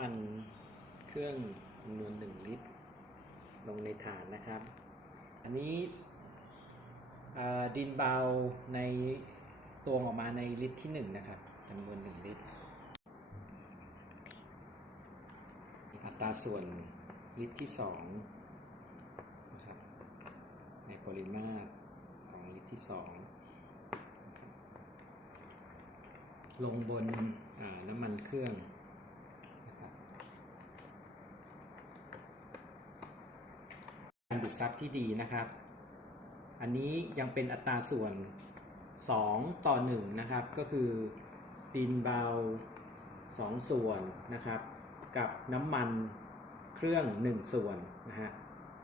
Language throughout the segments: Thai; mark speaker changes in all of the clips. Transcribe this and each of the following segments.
Speaker 1: ำมันเครื่องจำนวนหนึ่งลิตร ลงในฐานนะครับ อันนี้ดินเบาในตวงออกมาในลิตรที่หนึ่งนะครับจำนวนหนึ่งลิตร อัตราส่วนลิตรที่สองนะครับในปริมาตรของลิตรที่สองลงบนน้ำมันเครื่องนะครับการ ดูดซับที่ดีนะครับ อันนี้ยังเป็นอัตราส่วน 2 ต่อ 1 นะครับ ก็คือดินเบา 2 ส่วนนะครับ กับน้ำมันเครื่อง 1 ส่วนนะฮะ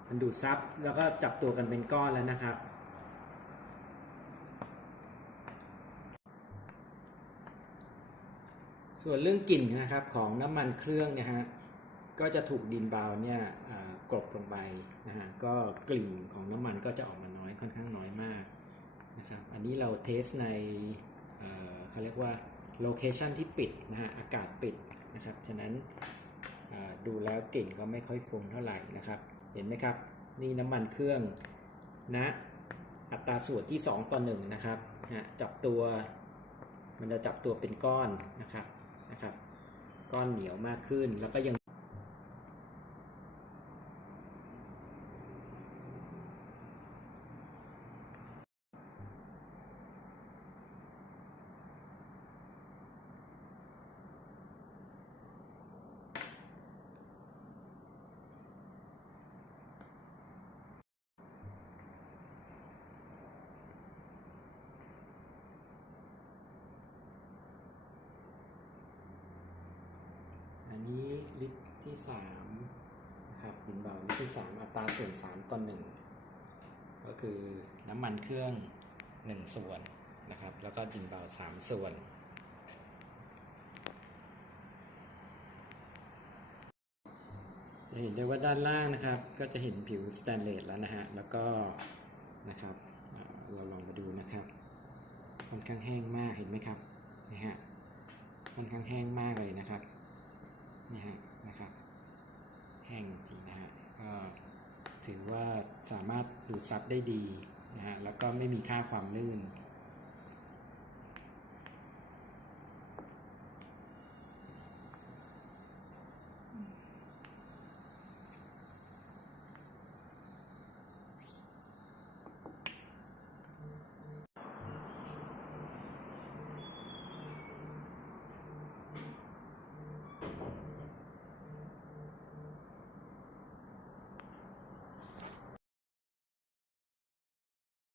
Speaker 1: มันดูดซับแล้วก็จับตัวกันเป็นก้อนแล้วนะครับ ส่วนเรื่องกลิ่นนะครับของน้ำมันเครื่องเนี่ยฮะ ก็จะถูกดินเบาเนี่ยกลบลงไปนะฮะก็กลิ่นของน้ำมันก็จะออกมาน้อยค่อนข้างน้อยมากนะครับอันนี้เราเทสในเขาเรียกว่าโลเคชันที่ปิดนะฮะอากาศปิดนะครับฉะนั้นดูแล้วกลิ่นก็ไม่ค่อยฟุ้งเท่าไหร่นะครับ เห็นไหมครับ นี่น้ำมันเครื่องนะ อัตราส่วนที่ 2 ต่อ1นะครับฮะจับตัวมันจะจับตัวเป็นก้อนนะครับนะครับ ก้อนเหนียวมากขึ้นแล้วก็ยัง อันนี้ ลิตรที่สามนะครับดินเบาลิตรที่สามอัตราส่วนสามต่อหนึ่งก็คือน้ำมันเครื่องหนึ่งส่วนนะครับ แล้วก็ดินเบาสามส่วนจะเห็นได้ว่าด้านล่างนะครับ ก็จะเห็นผิวสแตนเลสแล้วนะฮะ แล้วก็นะครับเราลองมาดูนะครับค่อนข้างแห้งมากเห็นไหมครับนะฮะค่อนข้างแห้งมากเลยนะครับ นี่ฮะนะครับแห้งจริงนะฮะก็ถือว่าสามารถดูดซับได้ดีนะฮะแล้วก็ไม่มีค่าความลื่น